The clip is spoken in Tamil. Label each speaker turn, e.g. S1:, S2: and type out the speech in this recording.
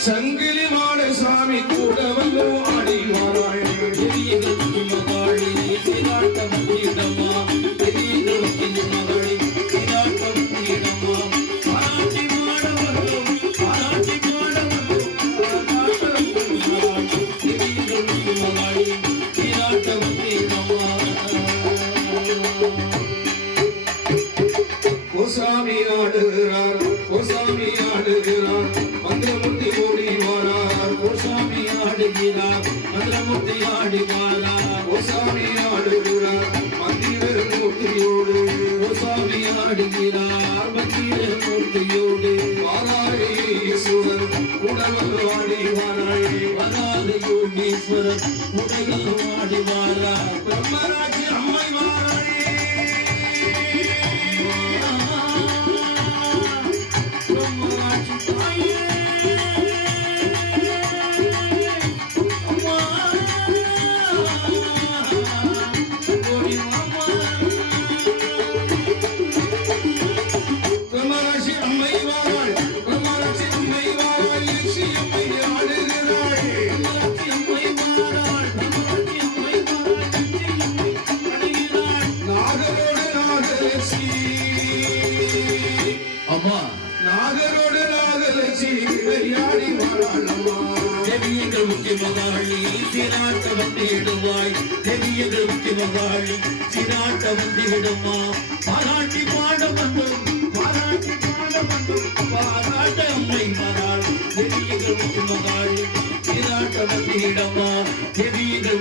S1: சங்கிலி மாட சாமி கூட வந்து ஆடி வாராய் கோசாமி ஆடுகிறார் கோசாமி ஆடுகிறார் மந்திரமூர்த்தி ஓடி வாரார்
S2: கோசாமி ஆடுகிறார் மந்திரமூர்த்தி ஆடிவாரார்
S1: கோசாமி ஆடுகிறார் மந்திரமூர்த்தியோடு
S2: கோசாமி ஆடுகிறார் மந்திர மூர்த்தியோடு
S1: வாராயே ஈஸ்வரன் உடல் வாடி
S2: யோகீஸ்வரர் உடையில் ஆடிவாரார்
S1: பிரம்மராஜ் அம்மை வாராயே
S2: அம்மா
S1: நாகரோடு நாகலட்சுமி விளையாடி வாராள் அம்மா
S2: தேவியங்கள் முக்கிய மகாளி சீராட்ட வந்து இடுவாய். தேவியங்கள் முக்கிய மகாளி சீராட்ட வந்து இடுமா. பாராட்டி பாட வந்தும் பாராட்டி பாட வந்தும். பாராட்ட அம்மை மகாள் தேவியங்கள் முக்கிய மகாளி சீராட்ட வந்து இடமா. தேவியங்கள்